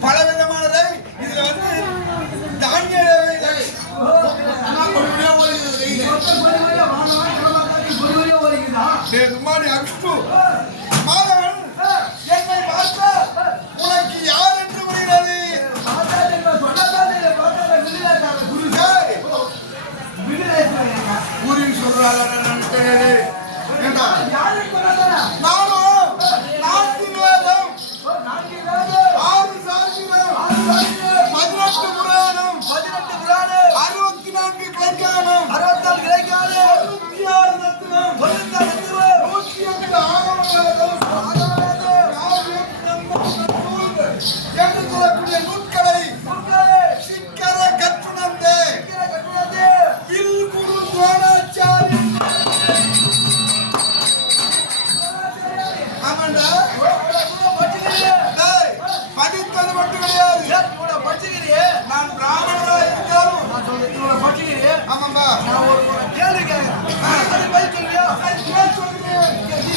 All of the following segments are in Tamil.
பல விதமானதை இதுல வந்து தானிய மாணவன் என்னை பார்த்த உனக்கு யார் என்று வருகிறது சொல்றாங்க அது மட்டும் கிடையாது. இவனை பட்சிக்கிறியே நான் பிராமணராக இருந்தாலும் நான் சொல்றேன் இவனை பட்சிக்கிறியே ஆமாம்பா நான் ஒரு ஒரு கேள்வி கேட்கிறேன் பதில் சொல்லியா பதில் சொல்லுவேன் நீ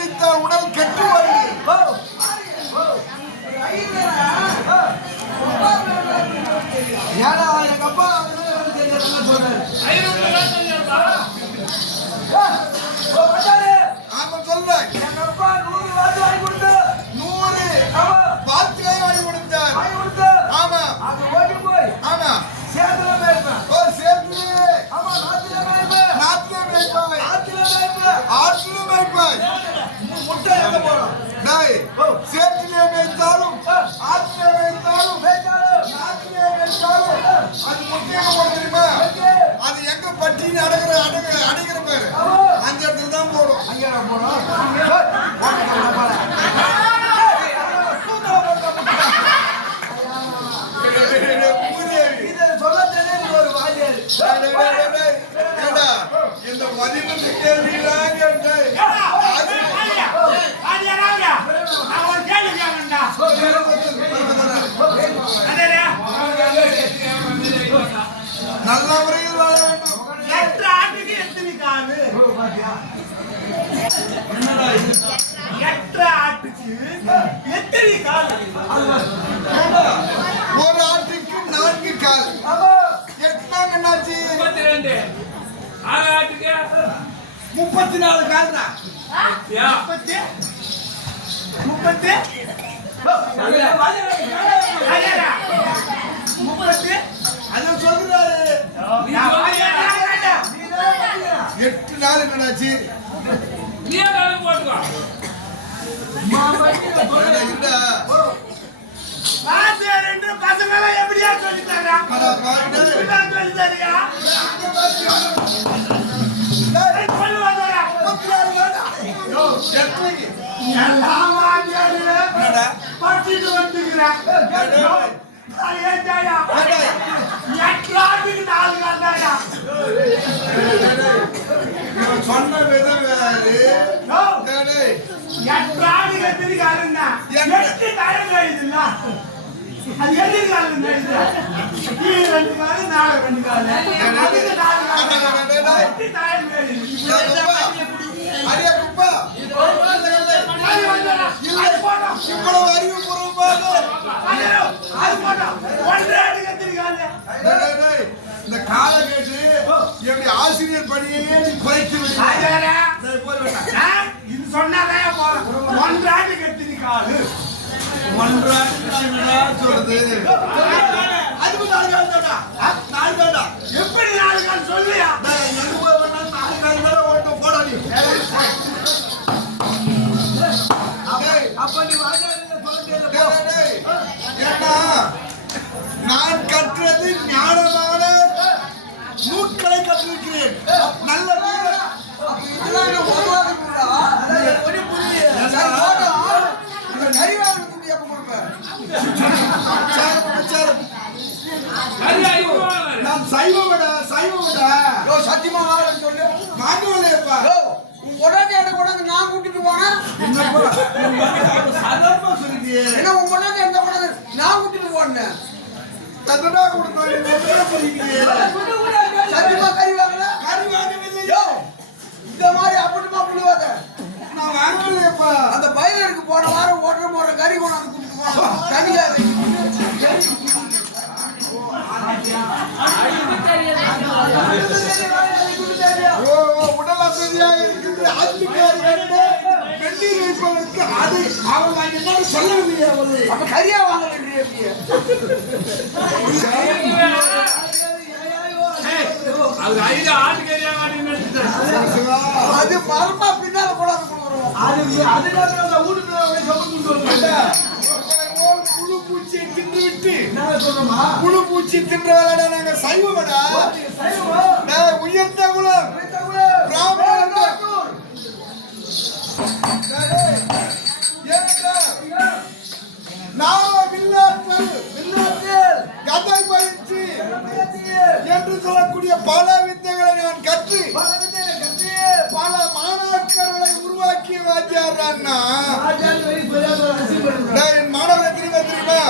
பயிரித்தால் உடல் கெட்டு ஏன்னா அப்படின்னு அடைகிற அடைகிற அடைகிற பேரு. அந்த இடத்துல தான் போடும் ஐயா போனோம் இந்த பதினெட்டு கேள்விகளா முப்பத்தி நாலு கால்ரா? முப்பத்தி? முப்பத்தி? முப்பத்தி? அது சொல்றாரு. எட்டு நாள் என்னாச்சு? நீ போட்டுக்கோ? ரெண்டு பசங்களை எப்படியா சொல்லித்தாரா சொல்லித்தாரியா படிச்சுட்டு வந்துக்கிறேன் சொன்ன விதம் வேறு எட்டாண்டு கத்திரி காரணம் எட்டு தரம் கழிதுல்ல அது அடியா குப்பா அது. அது போட்டோம். இவ்வளவு அறிவுபூர்வமாக. அது இந்த கால கேட்டு எப்படி ஆசிரியர் பணியே நீ குறைத்து வேண்டாம். இது சொன்னாதான் போதும். ஒன்றரை அடி எதிர்காலு. ஒன்றாண்டு சொல்றது அதுக்கு நாலு கால் தான்டா. நாலு கால்டா. எப்ப கொடுப்ப? சேரம், சேரம். நான் சைவமடா சைவமடா சத்தியமா சொல்லு. யோ, உன் பொண்டாட்டி என்கிட்ட கொண்டாந்து நான் கூட்டிட்டு போனேன். என்ன உன் பொண்டாட்டி என்கிட்ட கொண்டாந்து நான் கூட்டிட்டு போனேன். தந்தனா கொடுத்தா நீ ஒன்றரை சொல்லிட்டியே சத்தியமா கறி வாங்கல? கறி வாங்கவில்லை யோ, இந்த மாதிரி அப்படிமா புழுவாத. நான் வாங்கலையேப்பா அந்த பயிலருக்கு போன வாரம் ஓட்டுற போற கறி கொண்டாந்து கூட்டிட்டு போனோம். ஓ ஓ, உடல் அசதியாக இருக்குது ஆத்மிகாரி கண்டு வெந்நீர் வைப்பதற்கு அது அவன் நான் என்னன்னு சொல்லவில்லையே அவரு அப்ப கறியா வாங்க வேண்டிய ஐந்து ஆட்டுக்கறியா வாங்கிட்டு சிவா, அது பின்னால கொண்டாந்து கொடுக்குறோம். போல் புழு பூச்சியை தின்றுவிட்டு. புழு பூச்சி தின்றவரடா நாங்க சைவமடா. நான் என் மாணவர்கள் தெரியுமா தெரியுமா